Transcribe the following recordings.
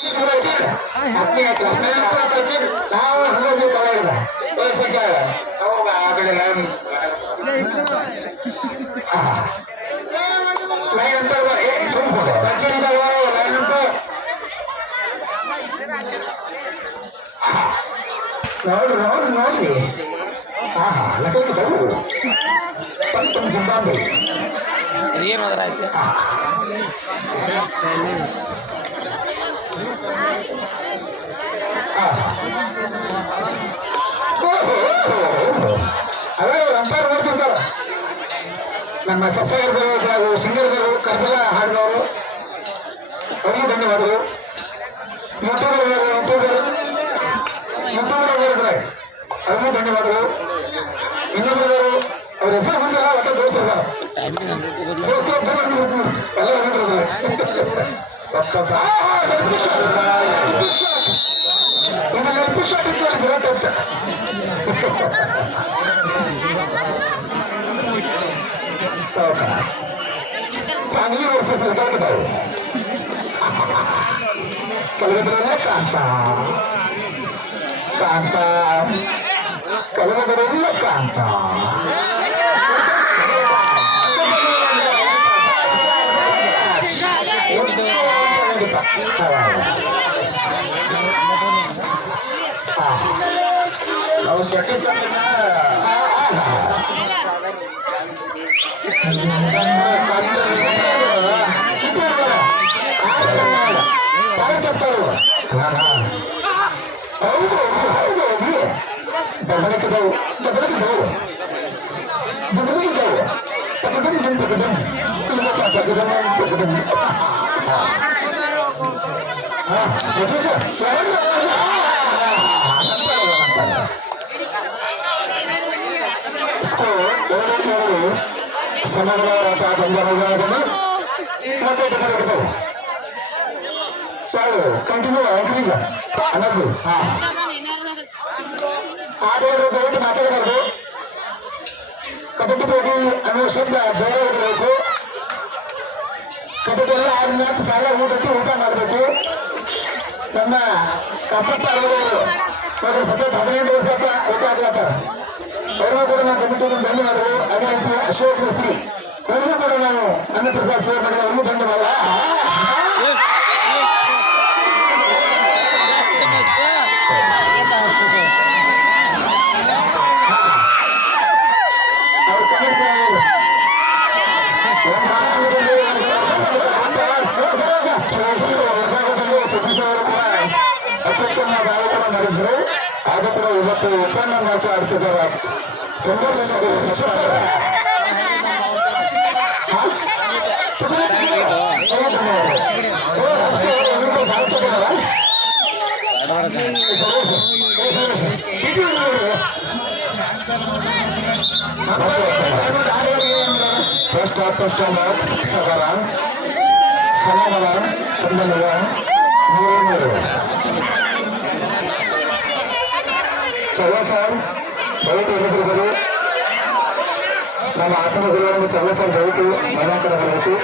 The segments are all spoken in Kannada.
सचिन आपली सचिन नाव हंगोबी कळायला ए सचिन हो बाकडे लाईन नंबर एक सुन फोटो सचिन का लाईन नंबर ನೋಡಿ ಲಕ್ಕಕ್ಕೆ ಬರು ಪಂತಂ ಜಿಂಬಾಬ್ವೆ ಏನು ಅದರ ಆಯ್ತು ಅದೇ ಅಂಪೈರ್ ನೋಡ್ತಿರ್ತಾರ ನಮ್ಮ ಸಬ್ಸ್ಕ್ರೈಬರ್ ಸಿಂಗರ್ಗಳು ಕರ್ಬಲ ಹಾಡಿದವರು ಅವ್ರಿಗೂ ಧನ್ಯವಾದಗಳು ಯೂಟ್ಯೂಬರ್ ಹೇಳಿದ್ರೆ ಅವ್ರಿಗೂ ಧನ್ಯವಾದಗಳು ಇನ್ನೊಬ್ಬರು ಅವ್ರ ಹೆಸರು ಬಂದಿಲ್ಲ ಒಟ್ಟು ದೋಸ್ತರು ಎಲ್ಲ ಬಂದಿರ್ತಾರೆ चांगली वर्ष सरकार भाऊ कलगडला कांता कांता कलगडला कांता ನಾವು ಶೆಟ್ಟಿ ಸಮಗ್ರವಾದ ಪಂದ್ಯದಲ್ಲಿ ಮತ್ತೆ ಟಿಕೆಟ್ ಚಾಲು ಕಂಟಿನ್ಯೂ ಆಂಕರಿಂಗ್ ಅನ್ನಿಸು ಆಡೋರು ದಯವಿಟ್ಟು ಮಾತಾಡಬಾರ್ದು ಕಬಡ್ಡಿ ಹೋಗಿ ಅನ್ನೋ ಶಬ್ದ ಜೋರ ಇರಬೇಕು ಕಬಡ್ಡಿ ಎಲ್ಲ ಆದ್ಮೇಲೆ ಸಾಲ ಊಟ ಮಾಡಬೇಕು ನಮ್ಮ ಕಸಪ್ಪ ಅರವರು ಮತ್ತು ಸತತ 15 ವರ್ಷ ಊಟ ಆಗ್ಲತ್ತಾರ ಅವ್ರಿಗೂ ಕೂಡ ನಾವು ಕಮಿಟಿ ಧನ್ಯವಾದಗಳು ಅದೇ ರೀತಿ ಅಶೋಕ್ ಮಿಸ್ತ್ರಿ ಅವ್ರಿಗೂ ಕೂಡ ನಾವು ಅನ್ನಪ್ರಸಾದ್ ಸೇವೆ ಮಾಡಿದ ಅವ್ರಿಗೂ ಧನ್ಯವಾದ ಅವ್ರ ಕಮಿಟಿ ಸತೀಶ್ ಅವರು ಕೂಡ ಅತ್ಯುತ್ತಮ ಗಾಯಕರ ಮಾಡಿದ್ರು ಆಗ ಕೂಡ ಇವತ್ತು ಉಪನ್ನ ಮ್ಯಾಚ್ ಆಡ್ತಿದ್ದಾರೆ ಸಂತೋಷ ಸಹಕಾರ ಸಮಾಧಾನ ತಂದನಿಗ ಚವ್ವ ಸರ್ ದಯವಿಟ್ಟು ಏನಿದ್ರು ನಮ್ಮ ಆತ್ಮ ಗುರುಗಳನ್ನು ಚವ್ವ ಸರ್ ದಯವಿಟ್ಟು ಮನೆ ಕಡೆ ಬರಬೇಕು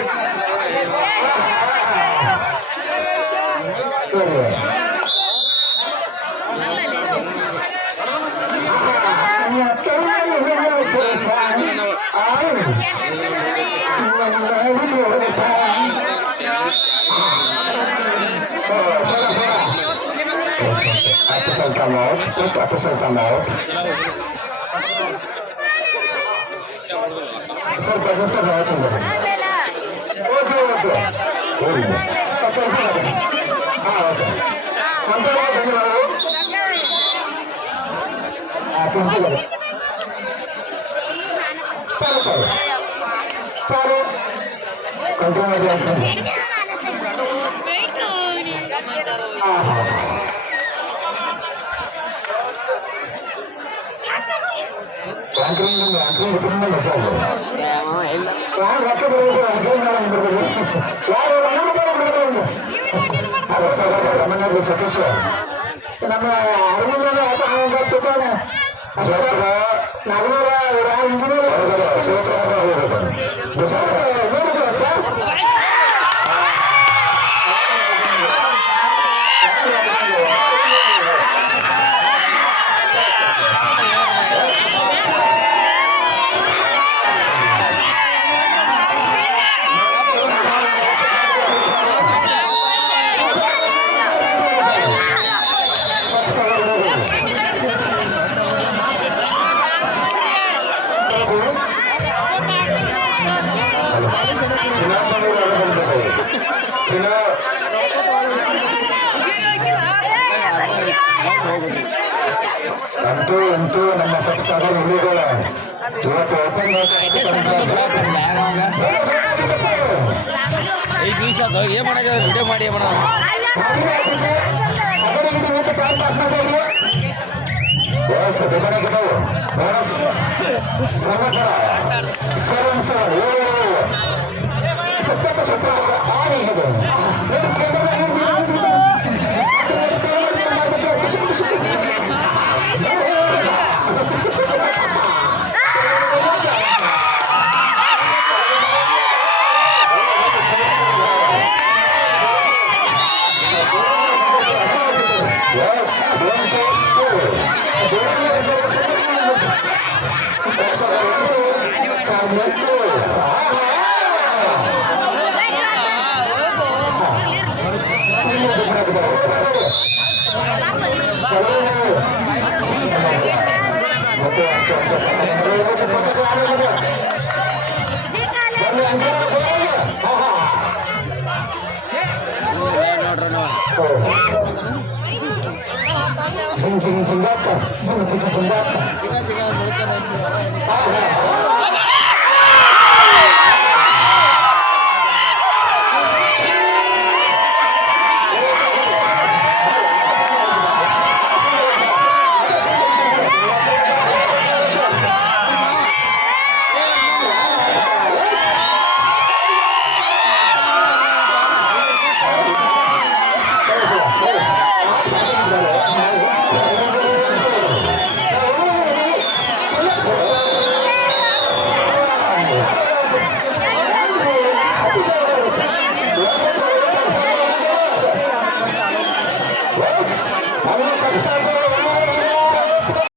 ಸರ್ ಬನ್ನಿ ಸರ್ ಯಾಕಂದ್ರೆ ಓಕೆ ಓಕೆ ಓಕೆ ಹಾಂ ಓಕೆ ಅಂತ ಧನ್ಯವಾದಗಳು ಚಾಲು ಚಾಲು ಚಾಲು ಕಂಟಿನ್ಯೂ ಹಾಂ ಹಾಂ ಆಂಕರಿಂಗ್ ಇದ್ರಿಂದ ಮಜಾ ಯಾರು ರೊಕ್ಕ ಬರೋದು ಆಂಕರಿಂಗ್ ಅಂದ್ಬಿಡ್ತಾರೆ ಯಾರು 3 ರೂಪಾಯಿ ಬಿಡ್ತಾರೆ ತಮಿಳ್ನಾಡು ಸತೀಶ್ ನಮ್ಮ ಅರಮನೆ ಬಿಟ್ಟಾನೆ ನಗನೂರ ಇಂಜಿನಿಯರ್ ಹೋಗ್ಬೇಕು 100 ರೂಪಾಯಿ ಅಂತೂ ಅಂತೂ ನಮ್ಮ ಸಬ್ಸಾಗರ ಹುಲಿಗಳ ಇವತ್ತು ಓಪನ್ ಐದು ನಿಮಿಷ ಆಯ್ತು ಏನ್ ಮಾಡಕ ವಿಡಿಯೋ ಮಾಡಿ ಮೇಡಮ್ ಸತ್ಯಪ್ಪ ಸತ್ಯ ಆನೆಗಿದೆ ಜಿಂಗಾಕ ಜಿಂಗಾಕ